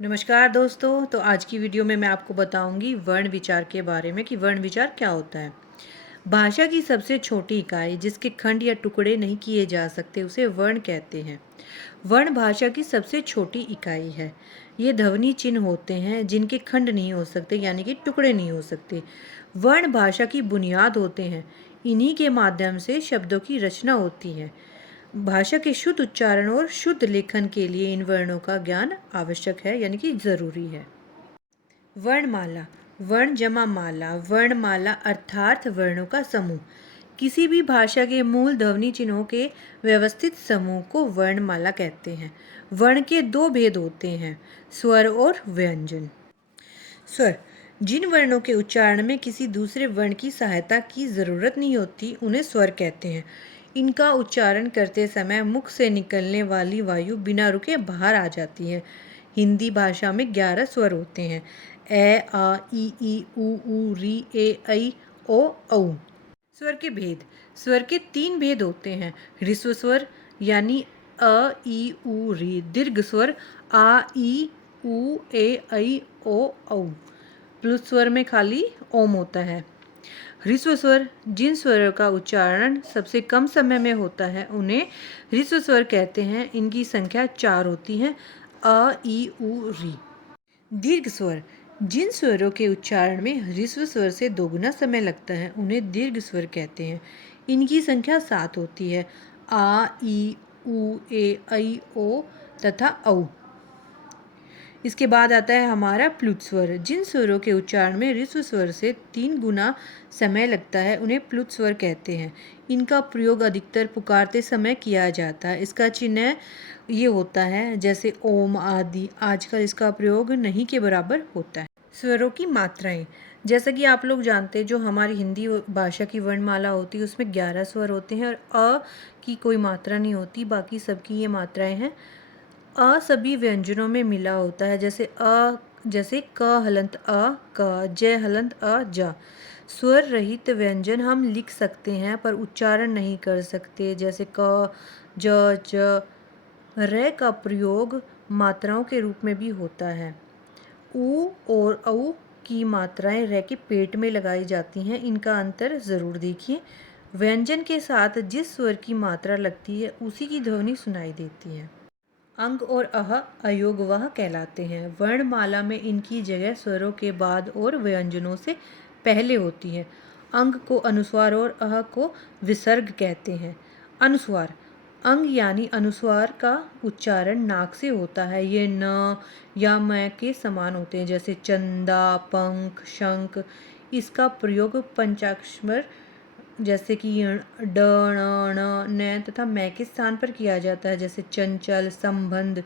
नमस्कार दोस्तों। तो आज की वीडियो में मैं आपको बताऊंगी वर्ण विचार के बारे में कि वर्ण विचार क्या होता है। भाषा की सबसे छोटी इकाई जिसके खंड या टुकड़े नहीं किए जा सकते उसे वर्ण कहते हैं। वर्ण भाषा की सबसे छोटी इकाई है। ये ध्वनि चिन्ह होते हैं जिनके खंड नहीं हो सकते यानी कि टुकड़े नहीं हो सकते। वर्ण भाषा की बुनियाद होते हैं। इन्हीं के माध्यम से शब्दों की रचना होती है। भाषा के शुद्ध उच्चारण और शुद्ध लेखन के लिए इन वर्णों का ज्ञान आवश्यक है यानी कि ज़रूरी है। वर्णमाला, वर्ण जमा माला, वर्णमाला अर्थात वर्णों का समूह। किसी भी भाषा के मूल ध्वनि चिन्हों के व्यवस्थित समूह को वर्णमाला कहते हैं। वर्ण के दो भेद होते हैं, स्वर और व्यंजन। स्वर, जिन वर्णों के उच्चारण में किसी दूसरे वर्ण की सहायता की ज़रूरत नहीं होती उन्हें स्वर कहते हैं। इनका उच्चारण करते समय मुख से निकलने वाली वायु बिना रुके बाहर आ जाती है। हिंदी भाषा में 11 स्वर होते हैं। ए, आ, ई, ऊ, री, ए, ऐ, ओ, औ। स्वर के भेद, स्वर के 3 भेद होते हैं। ह्रस्व स्वर यानी अ, ई, ऊ, री। दीर्घ स्वर आ, ई, ऊ, ए, ऐ, ओ, औ। प्लुत स्वर में खाली ओम होता है। ह्रस्व स्वर, जिन स्वरों का उच्चारण सबसे कम समय में होता है उन्हें ह्रस्व स्वर कहते हैं। इनकी संख्या 4 होती है, अ, ई, ऊ, री। दीर्घ स्वर, जिन स्वरों के उच्चारण में ह्रस्व स्वर से दोगुना समय लगता है उन्हें दीर्घ स्वर कहते हैं। इनकी संख्या 7 होती है, आ, ई, ऊ, ए, ऐ, ओ तथा औ। इसके बाद आता है हमारा प्लुत स्वर। जिन स्वरों के उच्चारण में ह्रस्व स्वर से 3 गुना समय लगता है उन्हें प्लुत स्वर कहते हैं। इनका प्रयोग अधिकतर पुकारते समय किया जाता है। इसका चिन्ह ये होता है जैसे ओम आदि। आजकल इसका प्रयोग नहीं के बराबर होता है। स्वरों की मात्राएं, जैसा कि आप लोग जानते हैं जो हमारी हिंदी भाषा की वर्णमाला होती है उसमें 11 स्वर होते हैं और अ की कोई मात्रा नहीं होती, बाकी सबकी ये मात्राएं हैं। अ सभी व्यंजनों में मिला होता है, जैसे क हलंत अ क, ज हलंत अ जा। स्वर रहित व्यंजन हम लिख सकते हैं पर उच्चारण नहीं कर सकते, जैसे क, ज, च। र का प्रयोग मात्राओं के रूप में भी होता है। ऊ और औ की मात्राएं र के पेट में लगाई जाती हैं। इनका अंतर ज़रूर देखिए। व्यंजन के साथ जिस स्वर की मात्रा लगती है उसी की ध्वनि सुनाई देती है। अंग और अह अयोगवह कहलाते हैं। वर्णमाला में इनकी जगह स्वरों के बाद और व्यंजनों से पहले होती है। अंग को अनुस्वार और अह को विसर्ग कहते हैं। अनुस्वार, अंग यानी अनुस्वार का उच्चारण नाक से होता है। ये न या म के समान होते हैं, जैसे चंदा, पंख, शंख। इसका प्रयोग पंचाक्षर जैसे कि ड, ण, न तथा मै के स्थान पर किया जाता है, जैसे चंचल, संबंध।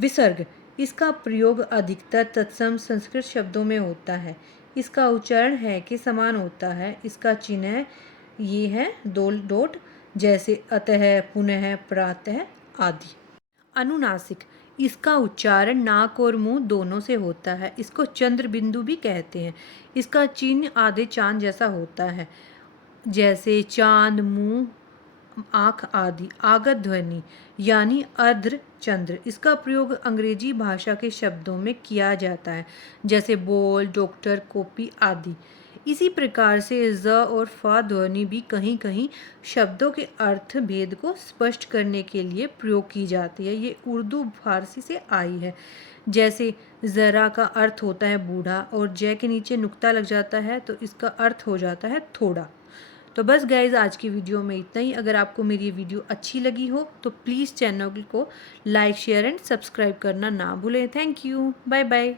विसर्ग, इसका प्रयोग अधिकतर तत्सम संस्कृत शब्दों में होता है। इसका उच्चारण है के समान होता है। इसका चिन्ह ये है दोल डोट, जैसे अतः, पुनः, प्रातः आदि। अनुनासिक, इसका उच्चारण नाक और मुंह दोनों से होता है। इसको चंद्र बिंदु भी कहते हैं। इसका चिन्ह आधे चांद जैसा होता है, जैसे चांद, मुंह, आँख आदि। आगत ध्वनि यानी अर्ध चंद्र, इसका प्रयोग अंग्रेजी भाषा के शब्दों में किया जाता है, जैसे बॉल, डॉक्टर, कॉपी आदि। इसी प्रकार से ज और फ ध्वनि भी कहीं कहीं शब्दों के अर्थ भेद को स्पष्ट करने के लिए प्रयोग की जाती है। ये उर्दू फारसी से आई है। जैसे ज़रा का अर्थ होता है बूढ़ा और जय के नीचे नुक्ता लग जाता है तो इसका अर्थ हो जाता है थोड़ा। तो बस गाइज आज की वीडियो में इतना ही। अगर आपको मेरी वीडियो अच्छी लगी हो तो प्लीज़ चैनल को लाइक, शेयर एंड सब्सक्राइब करना ना भूलें। Thank you, bye bye.